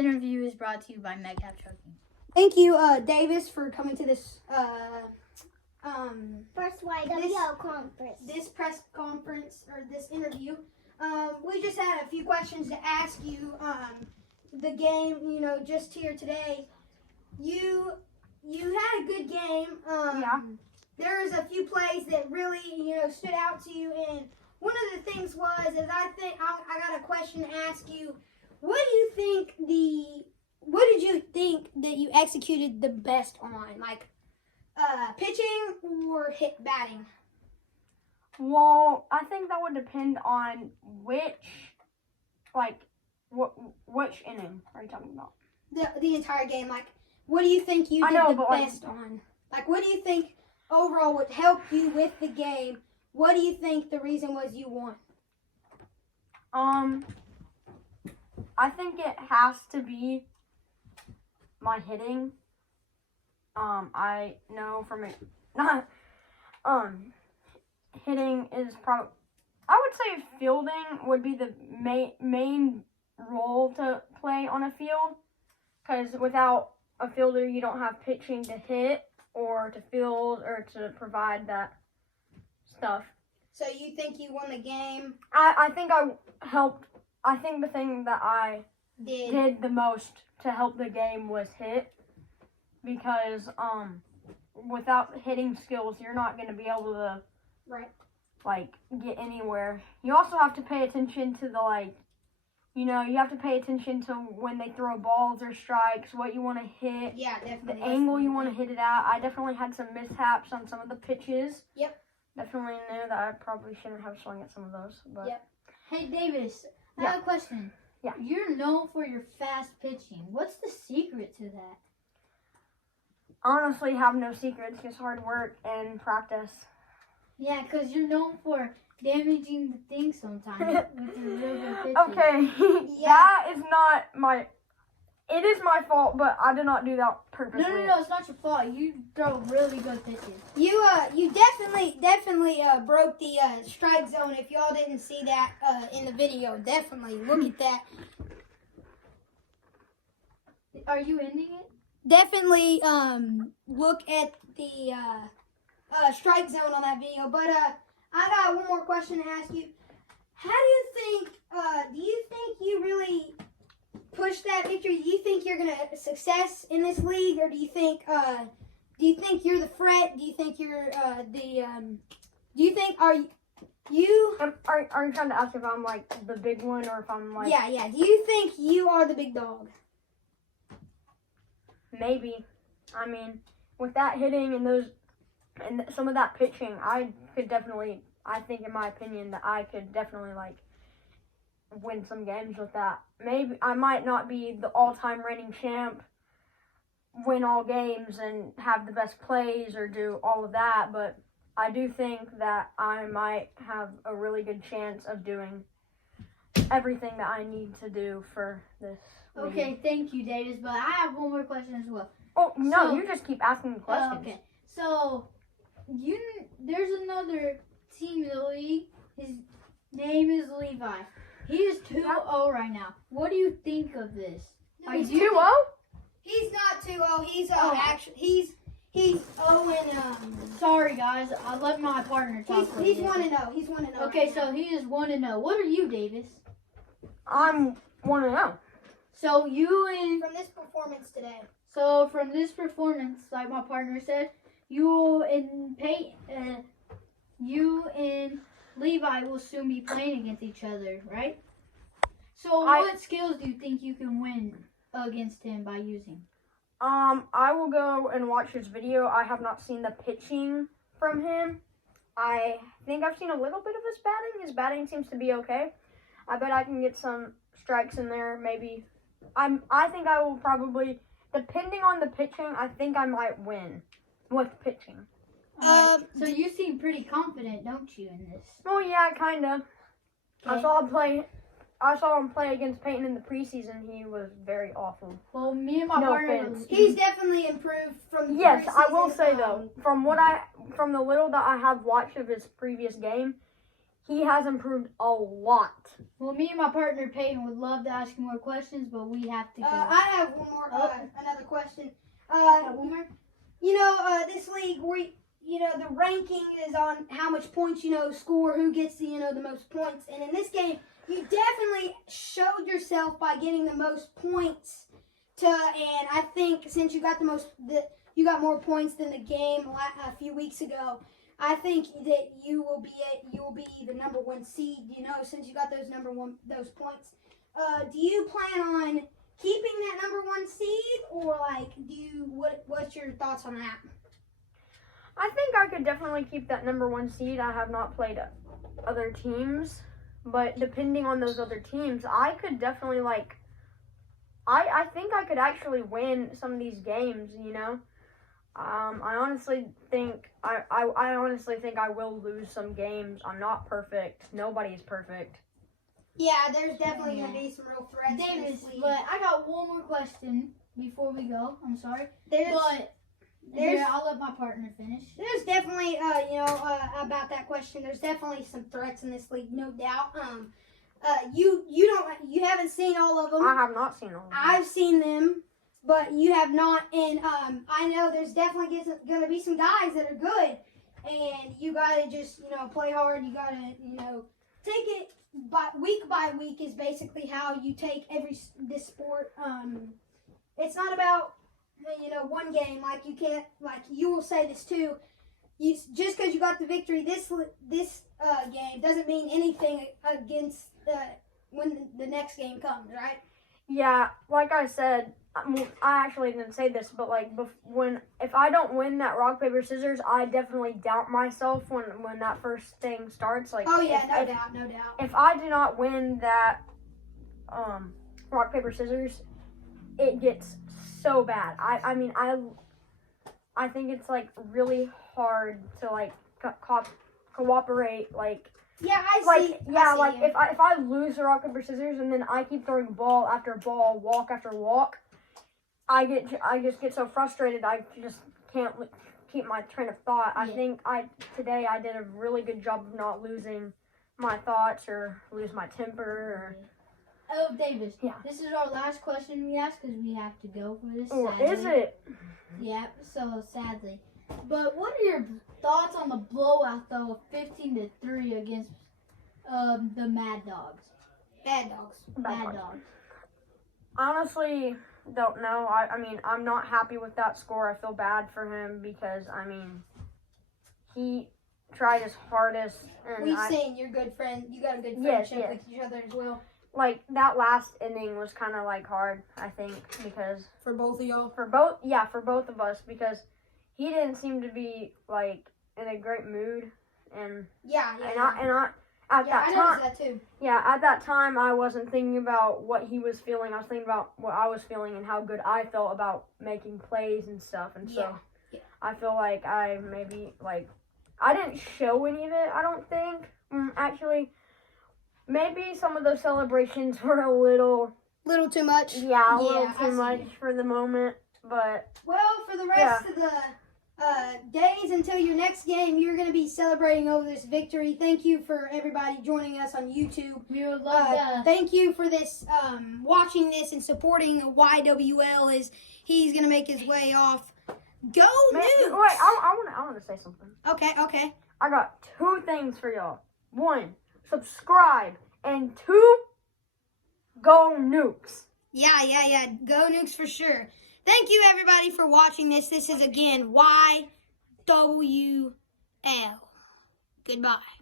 Interview is brought to you by Megcap Trucking. Thank you, Davis, for coming to this First YWL conference. This press conference or this interview. We just had a few questions to ask you. The game, just here today. You had a good game. Yeah. There's a few plays that really, stood out to you, and one of the things was, I got a question to ask you. What did you think that you executed the best on, like pitching or batting? Well, I think that would depend on which inning are you talking about? The entire game. Like, what do you think you did the best on? Like, what do you think overall would help you with the game? What do you think the reason was you won? I think it has to be my hitting. I know from it, hitting is probably, I would say fielding would be the main role to play on a field, because without a fielder, you don't have pitching to hit or to field or to provide that stuff. So you think you won the game? I think I helped. I think the thing that I did the most to help the game was hit, because without hitting skills, you're not going to be able to get anywhere. You also have to pay attention to you have to pay attention to when they throw balls or strikes, what you want to hit, definitely, the angle you want to hit it at. I definitely had some mishaps on some of the pitches. Yep. Definitely knew that I probably shouldn't have swung at some of those. But yep. Hey, Davis, I have a question. Yeah. You're known for your fast pitching. What's the secret to that? Honestly, have no secrets, just hard work and practice. Yeah, because you're known for damaging the thing sometimes with your real good pitching. Okay, that is not my... It is my fault, but I did not do that purposely. No, it's not your fault. You throw really good pitches. You definitely broke the strike zone. If y'all didn't see that in the video, definitely look at that. Are you ending it? Definitely look at the strike zone on that video. But I got one more question to ask you. How do you think you really push that victory? Do you think you're gonna success in this league, or do you think you're the threat? Do you think you're are you trying to ask if I'm like the big one, or if I'm like... Yeah. Do you think you are the big dog? Maybe. I mean, with that hitting and some of that pitching, I think in my opinion that I could definitely win some games with that. Maybe I might not be the all-time reigning champ, win all games and have the best plays or do all of that, but I do think that I might have a really good chance of doing everything that I need to do for this league. Okay, thank you, Davis, but I have one more question as well. Oh, no, you just keep asking me questions. Okay, so there's another team in the league. His name is Levi. He is 2-0 right now. What do you think of this? He's 2-0? He's not 2-0. He's actually he's 0 and Sorry guys, I let my partner talk. He's 1-0. He's 1-0. Okay, so he is 1-0. What are you, Davis? I'm 1-0. So you and from this performance today. So from this performance, like my partner said, you and Levi will soon be playing against each other, right? So what skills do you think you can win against him by using? I will go and watch his video. I have not seen the pitching from him. I think I've seen a little bit of his batting. His batting seems to be okay. I bet I can get some strikes in there, maybe. I think I will probably, depending on the pitching, I think I might win with pitching. So you seem pretty confident, don't you, in this? Oh yeah, kind of. Okay. I saw him play against Peyton in the preseason. He was very awful. Well, me and my partner... He's definitely improved from the Yes, preseason. I will say though, from the little that I have watched of his previous game, he has improved a lot. Well, me and my partner Peyton would love to ask you more questions, but we have to go. I have one more, another question. One more? This league, the ranking is on how much points, score, who gets the most points. And in this game, you definitely showed yourself by getting the most points and I think since you got you got more points than the game a few weeks ago, I think that you will be the number 1 seed, since you got those points. Do you plan on keeping that number 1 seed, or what's your thoughts on that? I think I could definitely keep that number 1 seed. I have not played other teams, but depending on those other teams, I could definitely I think I could actually win some of these games, I honestly think I will lose some games. I'm not perfect. Nobody's perfect. Yeah, there's definitely going to be some real threats. Davis, but I got one more question before we go. I'm sorry. I'll let my partner finish. There's definitely, about that question, there's definitely some threats in this league, no doubt. You haven't seen all of them. I have not seen all of them. I've seen them, but you have not. And I know there's definitely going to be some guys that are good, and you got to just play hard. You got to take it by week is basically how you take this sport. It's not about one game. You can't, you will say this too. Just because you got the victory this game doesn't mean anything against when the next game comes, right? Yeah, like I said, I actually didn't say this, but if I don't win that rock paper scissors, I definitely doubt myself when that first thing starts. No doubt. If I do not win that rock paper scissors, it gets so bad. I think it's really hard to cooperate. Yeah, I see. If I lose the rock paper scissors and then I keep throwing ball after ball, walk after walk, I just get so frustrated. I just can't keep my train of thought. I think today I did a really good job of not losing my thoughts or lose my temper. Oh, Davis. Yeah. This is our last question we ask because we have to go for this. Or sadly. is it? Yeah. So sadly, but what are your thoughts on the blowout though, 15-3 against the Mad Dogs? Bad Dogs. Bad Dogs. Honestly, don't know. I'm not happy with that score. I feel bad for him because he tried his hardest. And We've seen your good friend. You got a good friendship with each other as well. That last inning was kind of hard, I think, because for both of y'all. For both of us, because he didn't seem to be in a great mood, and I noticed that too. Yeah, at that time I wasn't thinking about what he was feeling. I was thinking about what I was feeling and how good I felt about making plays and stuff. And so I feel like I didn't show any of it. I don't think actually. Maybe some of those celebrations were a little too much. Yeah, a little too much for the moment. But for the rest of the days until your next game, you're going to be celebrating over this victory. Thank you for everybody joining us on YouTube. We would love that. Thank you for this, watching this and supporting YWL as he's going to make his way off. Go Nuke! Wait, I want to say something. Okay. I got 2 things for y'all. 1, subscribe, and 2, go Nukes. Yeah. Go Nukes for sure. Thank you, everybody, for watching this. This is, again, YWL. Goodbye.